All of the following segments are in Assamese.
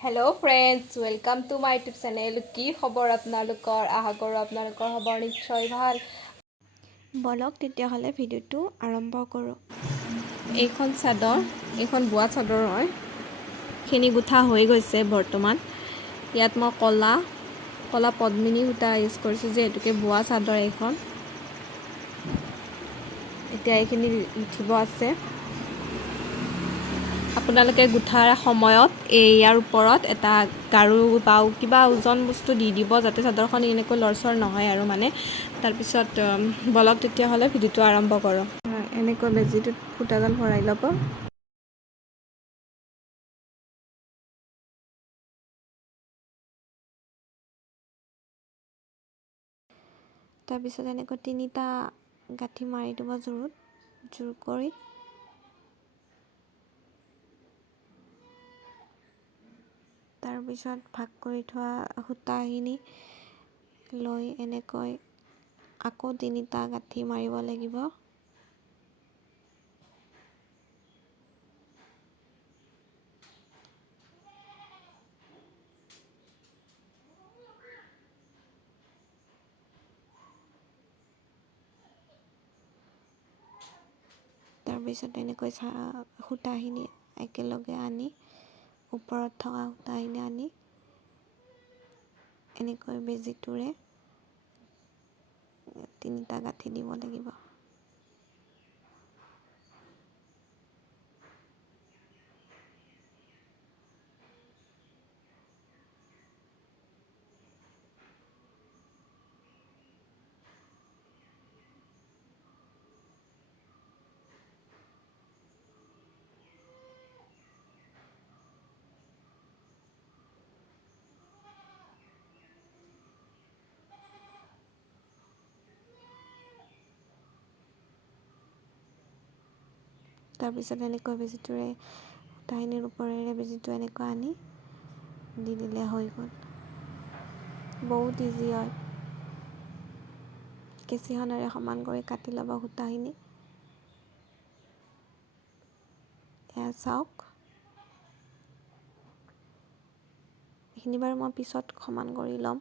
Hello' friends, welcome to my YouTube channel. কি খবৰ আপোনালোকৰ? আশা কৰোঁ আপোনালোকৰ খবৰ নিশ্চয় ভাল। বলক তেতিয়াহ'লে ভিডিঅ'টো আৰম্ভ কৰোঁ। এইখন চাদৰ, এইখন বোৱা চাদৰ হয়। খিনি গুঠা হৈ গৈছে বৰ্তমান। ইয়াত মই ক'লা পদ্মিনী সূতা ইউজ কৰিছোঁ, যিহেতুকে বোৱা চাদৰ এইখন। এতিয়া এইখিনি গুঠিব আছে। আপোনালোকে গুঠাৰ সময়ত ইয়াৰ ওপৰত এটা গাৰু বা কিবা ওজন বস্তু দি দিব, যাতে চাদৰখন এনেকৈ লৰচৰ নহয় আৰু তাৰপিছত বলক তেতিয়াহ'লে ভিডিঅ'টো আৰম্ভ কৰোঁ। এনেকৈ বেজিটোত সূতাডাল ভৰাই ল'ব। তাৰপিছত এনেকৈ 3টা গাঁঠি মাৰি দিব জোৰ কৰি। তাৰপিছত ভাগ কৰি থোৱা সূতাখিনি লৈ এনেকৈ আকৌ 3টা গাঁঠি মাৰিব লাগিব। তাৰপিছত এনেকৈ সূতাখিনি একেলগে আনি ওপৰত থকা সূতাখিনি আনি এনেকৈ বেজিটোৰে 3টা গাঁঠি দিব লাগিব। তাৰপিছত এনেকৈ বেজিটোৰে সূতাখিনিৰ ওপৰেৰে বেজিটো এনেকৈ আনি দি দিলে হৈ গ'ল। বহুত ইজি হয়। কেঁচিখনেৰে সমান কৰি কাটি ল'ব সূতাখিনি। এয়া চাওক, এইখিনি বাৰু মই পিছত সমান কৰি ল'ম।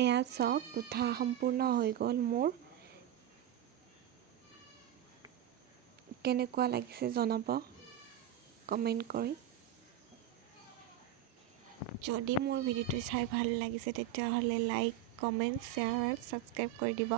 এয়া চাওক, গুঠা সম্পূৰ্ণ হৈ গ'ল মোৰ। কেনেকুৱা লাগিছে জনাব কমেণ্ট কৰি। যদি মোৰ ভিডিঅ'টো চাই ভাল লাগিছে তেতিয়াহ'লে লাইক, কমেণ্ট, শ্বেয়াৰ আৰু ছাবস্ক্ৰাইব কৰি দিব।